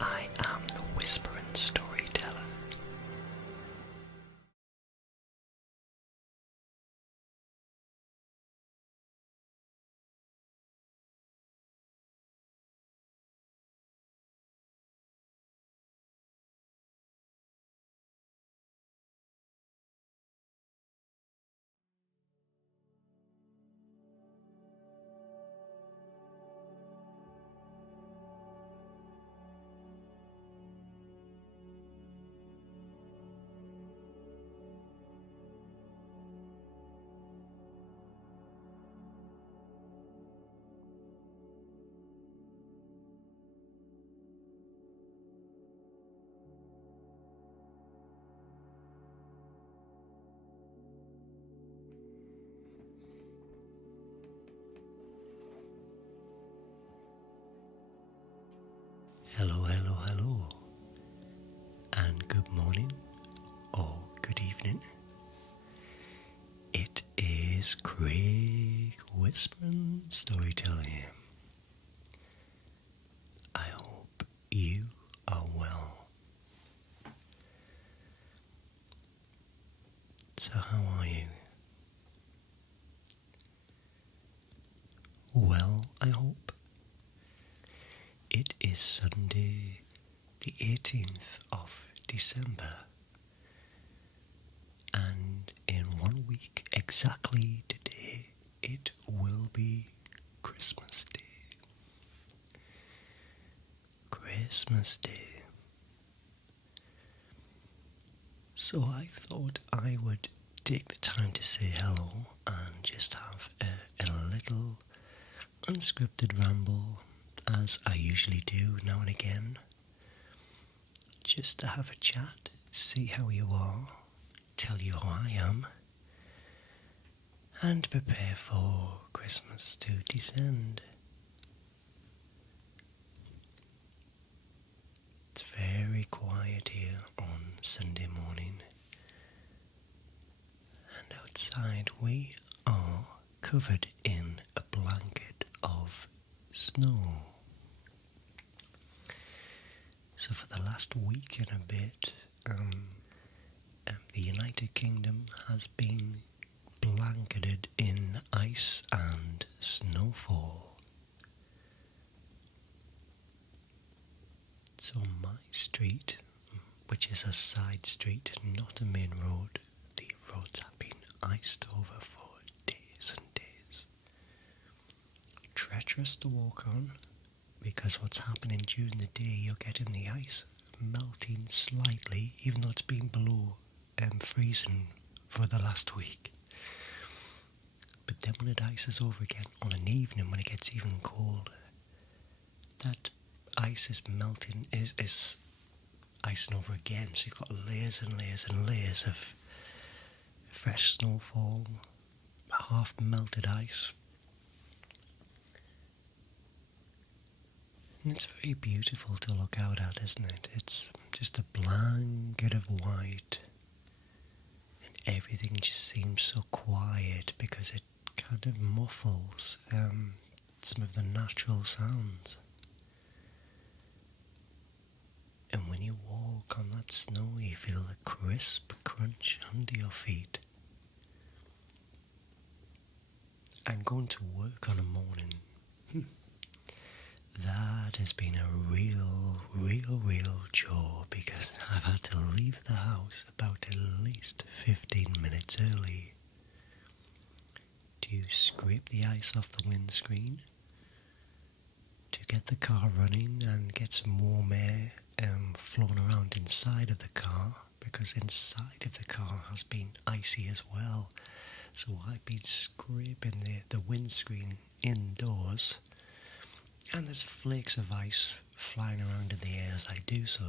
I am the whispering storyteller. Hello, hello, hello, and good morning or good evening. It is Craig Whispering Storyteller here. I hope you are well. So how are you? Well, I hope. It is Sunday, the 18th of December, and in 1 week exactly today, it will be Christmas Day. Christmas Day. So I thought I would take the time to say hello and just have a little unscripted ramble, as I usually do now and again, just to have a chat, see how you are, tell you how I am, and prepare for Christmas to descend. It's very quiet here on Sunday morning, and outside we are covered in a blanket of snow. So for the last week and a bit, the United Kingdom has been blanketed in ice and snowfall. So my street, which is a side street, not a main road, the roads have been iced over for days and days. Treacherous to walk on, because what's happening during the day, you're getting the ice melting slightly, even though it's been below freezing for the last week. But then when it ices over again on an evening, when it gets even colder, that ice is melting, is icing over again. So you've got layers and layers and layers of fresh snowfall, half melted ice. And it's very beautiful to look out at, isn't it? It's just a blanket of white, and everything just seems so quiet because it kind of muffles some of the natural sounds. And when you walk on that snow, you feel the crisp crunch under your feet. And going to work on a morning, that has been a real chore, because I've had to leave the house about at least 15 minutes early to scrape the ice off the windscreen, to get the car running and get some warm air flowing around inside of the car, because inside of the car has been icy as well. So I've been scraping the windscreen indoors, and there's flakes of ice flying around in the air as I do so.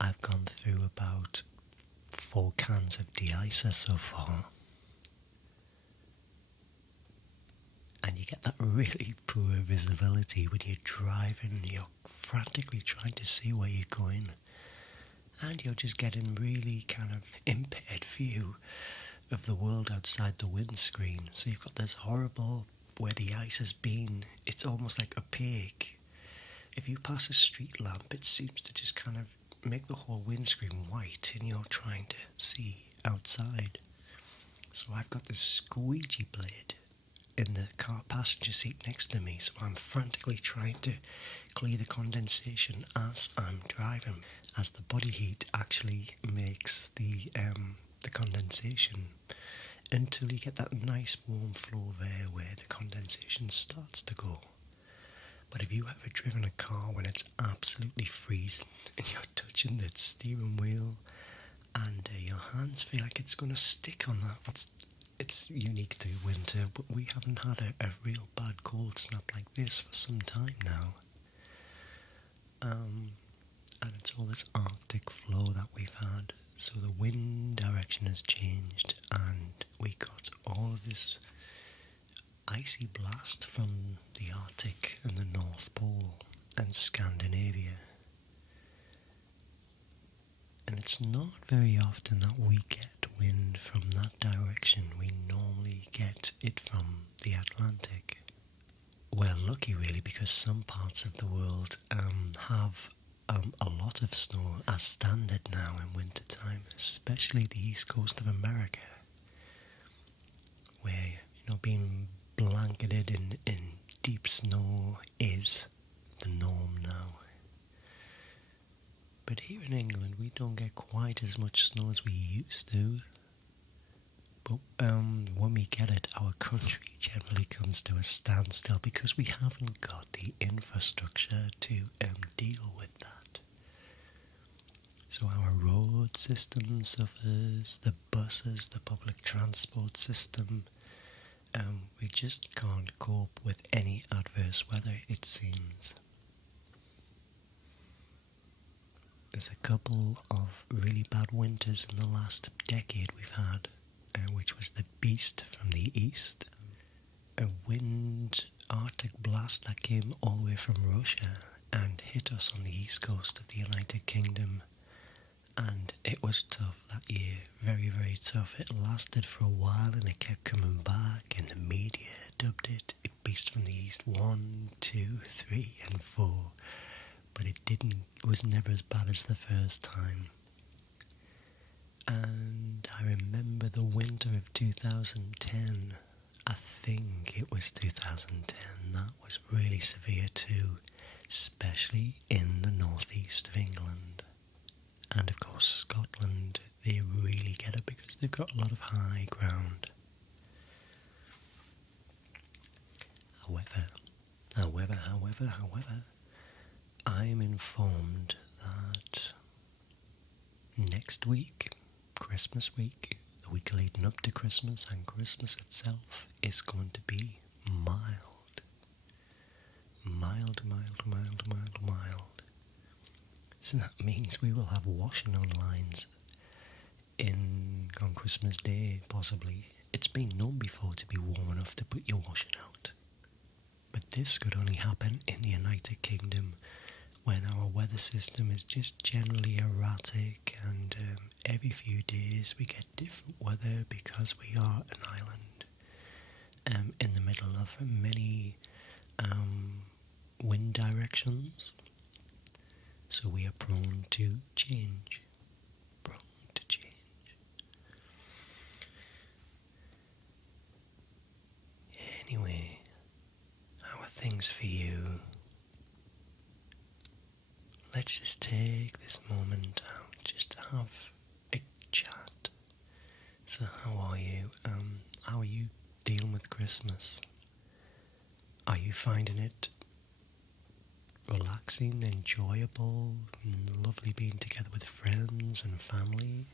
I've gone through about 4 cans of de-icer so far, and you get that really poor visibility when you're driving. You're frantically trying to see where you're going, and you're just getting really kind of impaired view of the world outside the windscreen. So you've got this horrible where the ice has been, it's almost like opaque. If you pass a street lamp, it seems to just kind of make the whole windscreen white and you're trying to see outside. So I've got this squeegee blade in the car passenger seat next to me, so I'm frantically trying to clear the condensation as I'm driving, as the body heat actually makes the condensation, until you get that nice warm flow of air where the condensation starts to go. But if you ever driven a car when it's absolutely freezing and you're touching the steering wheel and your hands feel like it's going to stick on that, it's unique to winter, but we haven't had a real bad cold snap like this for some time now. And it's all this Arctic flow that we've had, so the wind direction has changed and we got all of this icy blast from the Arctic and the North Pole and Scandinavia. And it's not very often that we get wind from that direction. We normally get it from the Atlantic. We're lucky really, because some parts of the world have a lot of snow as standard now in winter time, especially the east coast of America, where, being blanketed in deep snow is the norm now. But here in England we don't get quite as much snow as we used to. But when we get it, our country generally comes to a standstill because we haven't got the infrastructure to deal with that. So our road system suffers, the buses, the public transport system. We just can't cope with any adverse weather, it seems. There's a couple of really bad winters in the last decade we've had, which was the beast from the east, a wind Arctic blast that came all the way from Russia and hit us on the east coast of the United Kingdom. And it was tough that year, very, very tough. It lasted for a while and it kept coming back, and the media dubbed it Beast from the East 1, 2, 3 and 4. But it was never as bad as the first time. And I remember the winter of 2010, I think it was 2010, that was really severe too, especially in the northeast of England. And of course Scotland, they really get it because they've got a lot of high ground. However, I am informed that next week, Christmas week, the week leading up to Christmas and Christmas itself, is going to be mild. So that means we will have washing on lines on Christmas Day, possibly. It's been known before to be warm enough to put your washing out. But this could only happen in the United Kingdom, when our weather system is just generally erratic, and every few days we get different weather because we are an island in the middle of many wind directions. So we are prone to change. Anyway, how are things for you? Let's just take this moment out just to have a chat. So how are you? How are you dealing with Christmas? Are you finding it relaxing, enjoyable, and lovely being together with friends and family?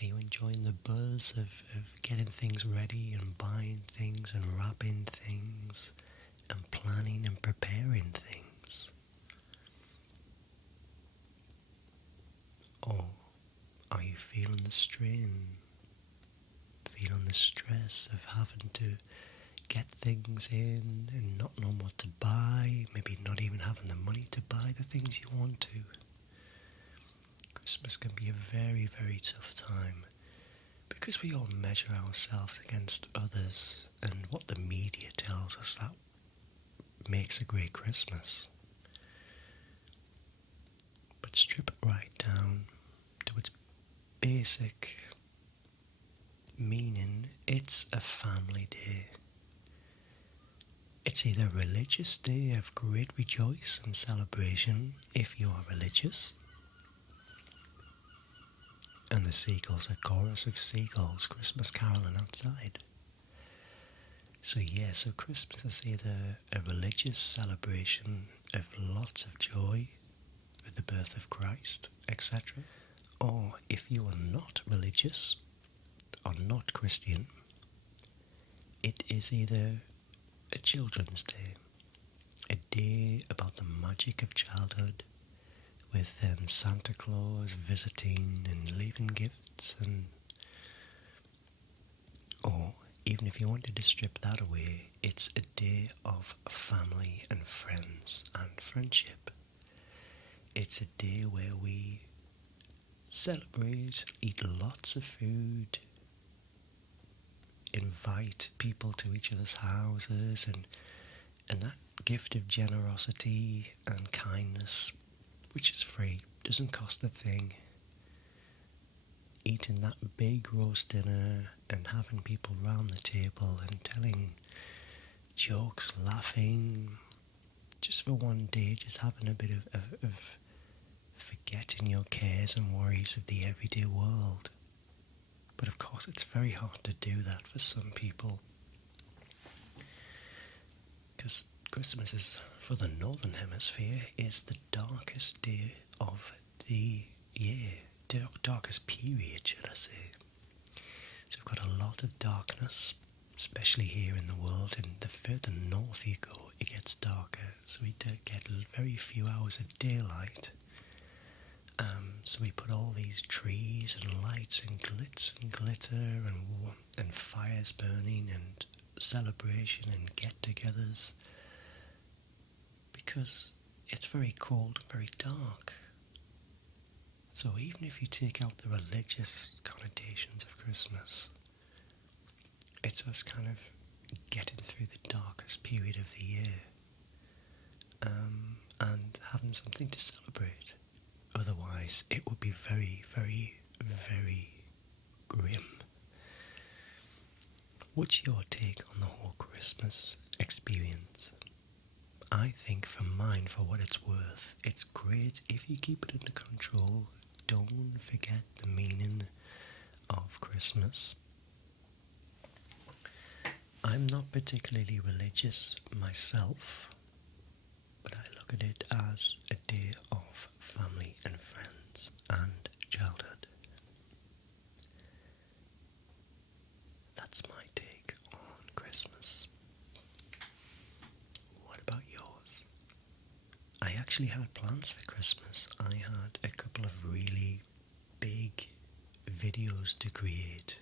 Are you enjoying the buzz of getting things ready and buying things and wrapping things and planning and preparing things? Or are you feeling the strain, feeling the stress of having to get things in and not knowing what to buy, maybe not even having the money to buy the things you want to? Christmas can be a very, very tough time because we all measure ourselves against others and what the media tell tells us that makes a great Christmas. But strip it right down to its basic meaning, it's a family day. It's either a religious day of great rejoice and celebration if you are religious, and the seagulls, a chorus of seagulls, Christmas caroling outside. So Christmas is either a religious celebration of lots of joy with the birth of Christ, etc. Or if you are not religious or not Christian, it is either a children's day, a day about the magic of childhood, with Santa Claus visiting and leaving gifts, or even if you wanted to strip that away, it's a day of family and friends and friendship. It's a day where we celebrate, eat lots of food, invite people to each other's houses, and that gift of generosity and kindness, which is free, doesn't cost a thing. Eating that big roast dinner and having people round the table and telling jokes, laughing, just for one day, just having a bit of forgetting your cares and worries of the everyday world. But of course it's very hard to do that for some people, because Christmas is, for the Northern Hemisphere, is the darkest day of the year, darkest period, should I say. So we've got a lot of darkness, especially here in the world, and the further north you go, it gets darker, so we get very few hours of daylight. So we put all these trees and lights and glitz and glitter and fires burning and celebration and get-togethers, because it's very cold and very dark. So even if you take out the religious connotations of Christmas, it's us kind of getting through the darkest period of the year, and having something to celebrate. Otherwise, it would be very, very, very grim. What's your take on the whole Christmas experience? I think for mine, for what it's worth, it's great if you keep it under control. Don't forget the meaning of Christmas. I'm not particularly religious myself, but I look at it as a day of family and friends and childhood. That's my take on Christmas. What about yours? I actually had plans for Christmas. I had a couple of really big videos to create.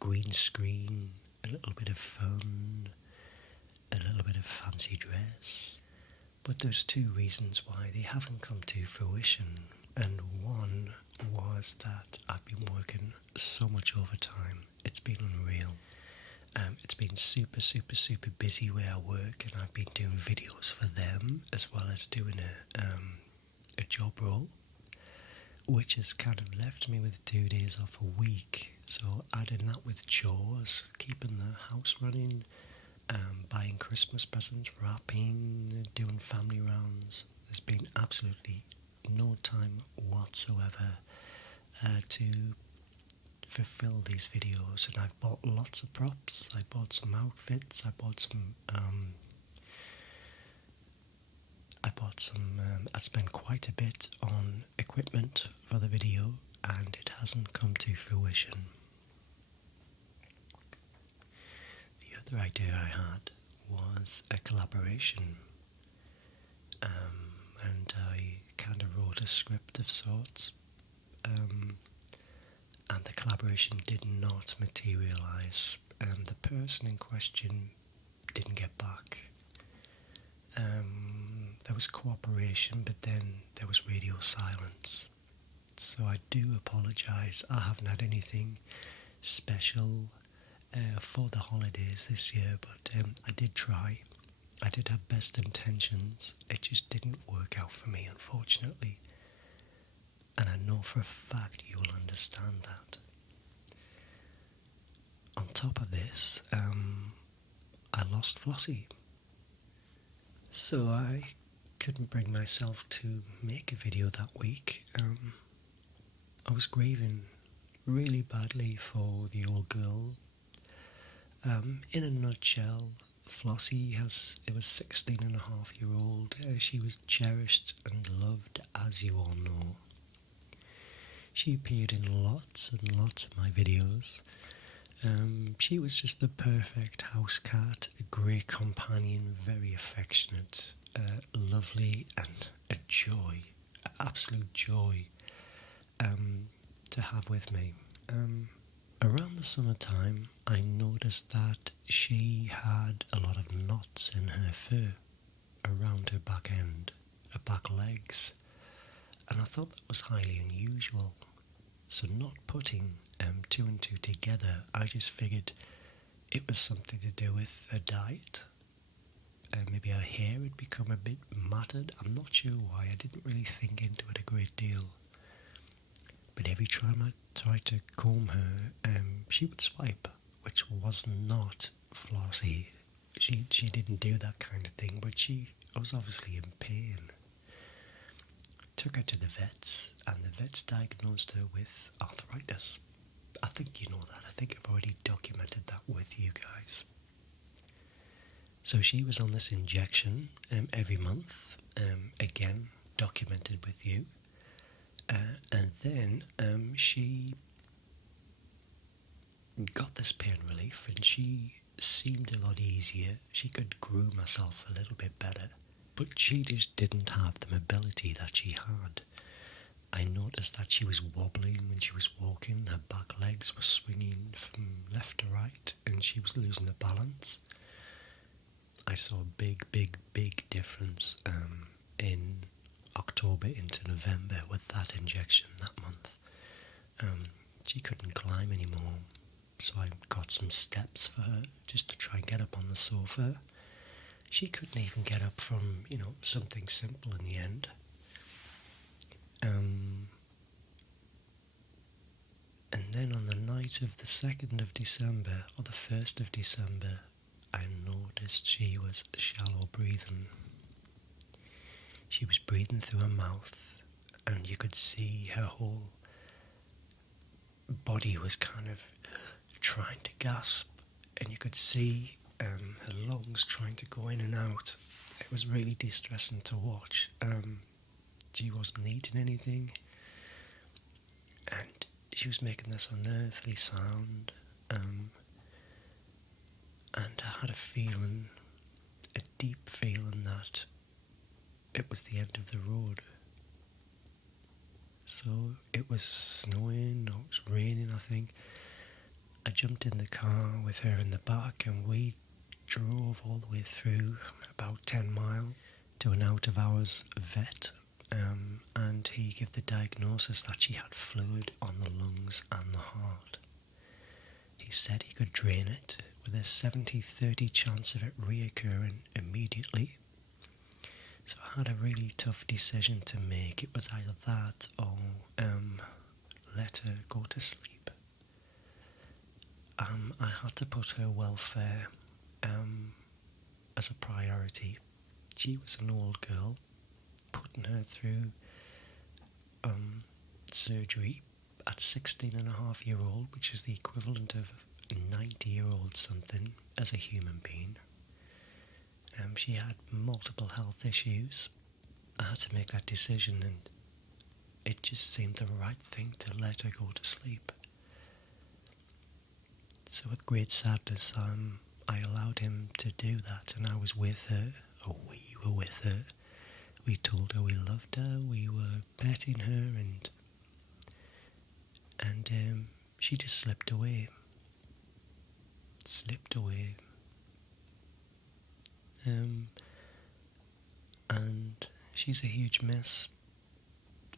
Green screen, a little bit of fun, a little bit of fancy dress. But there's two reasons why they haven't come to fruition, and one was that I've been working so much overtime. It's been unreal. It's been super, super, super busy where I work, and I've been doing videos for them as well as doing a job role, which has kind of left me with 2 days off a week. So adding that with chores, keeping the house running, buying Christmas presents, wrapping, doing family rounds. There's been absolutely no time whatsoever to fulfill these videos, and I've bought lots of props. I bought some outfits. I spent quite a bit on equipment for the video, and it hasn't come to fruition. The other idea I had was a collaboration, and I kind of wrote a script of sorts, and the collaboration did not materialise. The person in question didn't get back. There was cooperation, but then there was radio silence. So I do apologise. I haven't had anything special for the holidays this year, but I did try. I did have best intentions. It just didn't work out for me, unfortunately. And I know for a fact you will understand that. On top of this, I lost Flossy. So I couldn't bring myself to make a video that week. I was grieving really badly for the old girl. In a nutshell, Flossy was 16 and a half year old. She was cherished and loved, as you all know. She appeared in lots and lots of my videos. She was just the perfect house cat, a great companion, very affectionate, lovely, and a joy, absolute joy to have with me. Around the summertime, I noticed that she had a lot of knots in her fur around her back end, her back legs, and I thought that was highly unusual. So not putting two and two together, I just figured it was something to do with her diet. Maybe her hair had become a bit matted. I'm not sure why. I didn't really think into it a great deal. But every time I tried to comb her, she would swipe, which was not Flossy. She didn't do that kind of thing, but she was obviously in pain. Took her to the vets, and the vets diagnosed her with arthritis. I think you know that. I think I've already documented that with you guys. So she was on this injection every month, again documented with you. And then she got this pain relief, and she seemed a lot easier. She could groom herself a little bit better, but she just didn't have the mobility that she had. I noticed that she was wobbling when she was walking. Her back legs were swinging from left to right, and she was losing her balance. I saw a big difference in October into November with that injection that month. She couldn't climb anymore, so I got some steps for her just to try and get up on the sofa. She couldn't even get up from, something simple in the end. And then on the night of the 2nd of December, or the 1st of December, I noticed she was shallow breathing. She was breathing through her mouth, and you could see her whole body was kind of trying to gasp, and you could see her lungs trying to go in and out. It was really distressing to watch. She wasn't eating anything, and she was making this unearthly sound, and I had a deep feeling that it was the end of the road. So it was snowing, or it was raining, I think. I jumped in the car with her in the back, and we drove all the way through about 10 miles to an out-of-hours vet, and he gave the diagnosis that she had fluid on the lungs and the heart. He said he could drain it with a 70-30 chance of it reoccurring immediately. So I had a really tough decision to make. It was either that or let her go to sleep. I had to put her welfare as a priority. She was an old girl. Putting her through surgery at 16 and a half year old, which is the equivalent of 90-year-old something as a human being. She had multiple health issues. I had to make that decision, and it just seemed the right thing to let her go to sleep. So with great sadness, I allowed him to do that, and I was with her, or we were with her. We told her we loved her, we were petting her, and she just slipped away. And she's a huge miss.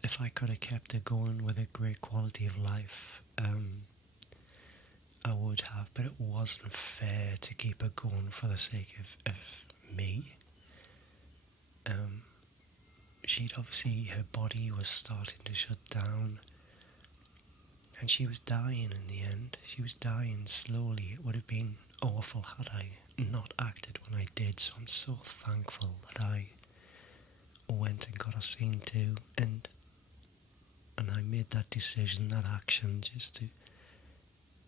If I could have kept her going with a great quality of life, I would have, but it wasn't fair to keep her going for the sake of me. She'd obviously, her body was starting to shut down, and she was dying in the end. She was dying slowly. It would have been awful had I not acted when I did, so I'm so thankful that I went and got her seen to, and I made that decision, that action, just to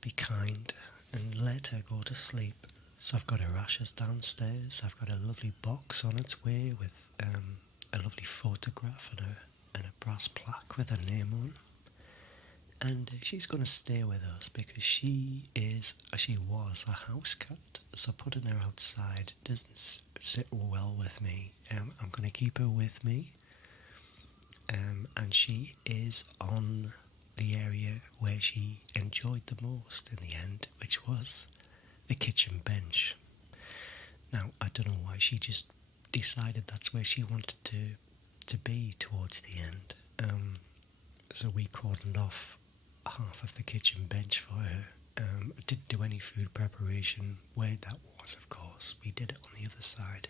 be kind and let her go to sleep. So I've got her ashes downstairs. I've got a lovely box on its way with a lovely photograph and a brass plaque with her name on. And she's going to stay with us because she was a house cat. So putting her outside doesn't sit well with me. I'm going to keep her with me. And she is on the area where she enjoyed the most in the end, which was the kitchen bench. Now, I don't know why she just decided that's where she wanted to be towards the end. So we cordoned off half of the kitchen bench for her. Didn't do any food preparation where that was, of course. We did it on the other side.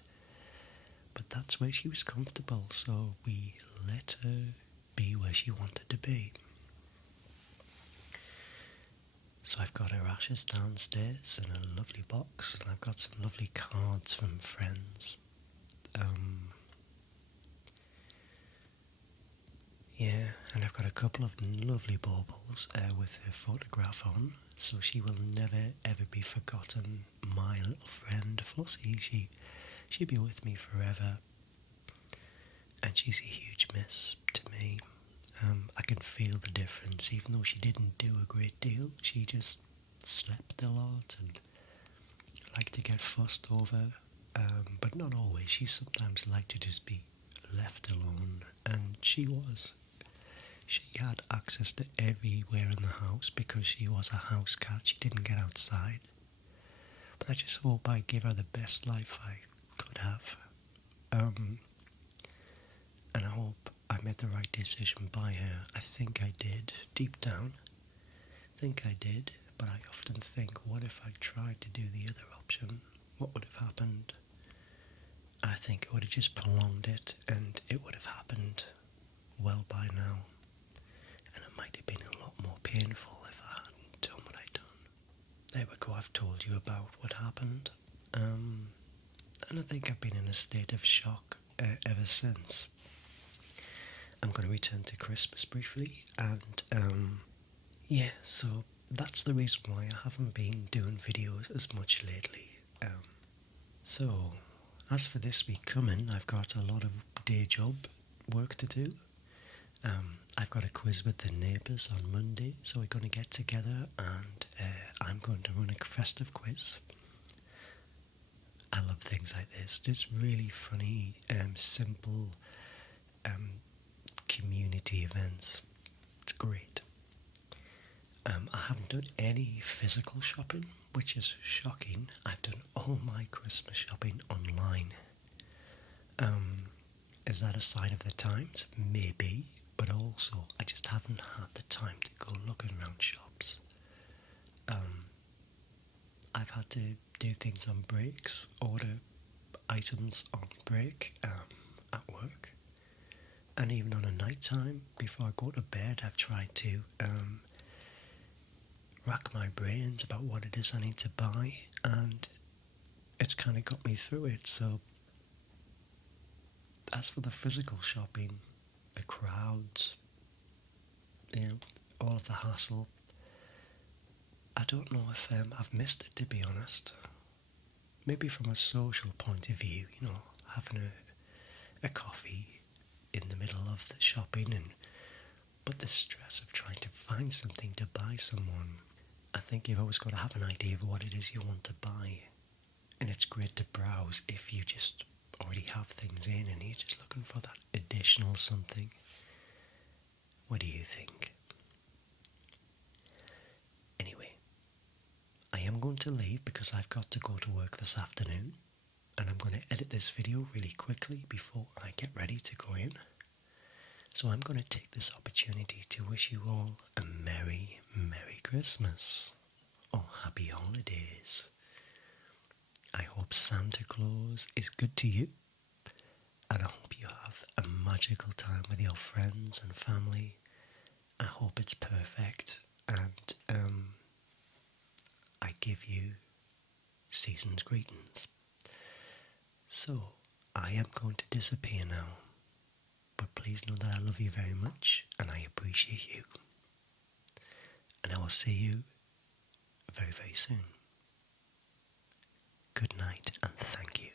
But that's where she was comfortable, so we let her be where she wanted to be. So I've got her ashes downstairs in a lovely box, and I've got some lovely cards from friends. And I've got a couple of lovely baubles with her photograph on, so she will never ever be forgotten. My little friend Flossy, she'll be with me forever, and she's a huge miss to me. I can feel the difference, even though she didn't do a great deal. She just slept a lot and liked to get fussed over, but not always. She sometimes liked to just be left alone, and she was. She had access to everywhere in the house because she was a house cat. She didn't get outside. But I just hope I gave her the best life I could have. And I hope I made the right decision by her. I think I did, deep down. I think I did, but I often think, what if I tried to do the other option? What would have happened? I think it would have just prolonged it, and it would have happened well by now. And it might have been a lot more painful if I hadn't done what I'd done. There we go, I've told you about what happened. And I think I've been in a state of shock ever since. I'm going to return to Christmas briefly, and so that's the reason why I haven't been doing videos as much lately. So, as for this week coming, I've got a lot of day job work to do. I've got a quiz with the neighbours on Monday, so we're going to get together and I'm going to run a festive quiz. I love things like this. It's really funny, simple community events. It's great. I haven't done any physical shopping, which is shocking. I've done all my Christmas shopping online. Is that a sign of the times? Maybe, but also I just haven't had the time to go looking around shops. I've had to do things on breaks, order items on break at work, and even on a night time before I go to bed I've tried to rack my brains about what it is I need to buy, and it's kind of got me through it. So as for the physical shopping, the crowds, all of the hassle, I don't know if I've missed it, to be honest. Maybe from a social point of view, having a coffee in the middle of the shopping, but the stress of trying to find something to buy someone. I think you've always got to have an idea of what it is you want to buy, and it's great to browse if you just already have things in and you're just looking for that additional something. What do you think? Anyway, I am going to leave because I've got to go to work this afternoon, and I'm going to edit this video really quickly before I get ready to go in. So I'm going to take this opportunity to wish you all a Merry, Merry Christmas. or happy holidays. I hope Santa Claus is good to you, and I hope you have a magical time with your friends and family. I hope it's perfect, and I give you season's greetings. So, I am going to disappear now, but please know that I love you very much, and I appreciate you. And I will see you very, very soon. Good night, and thank you.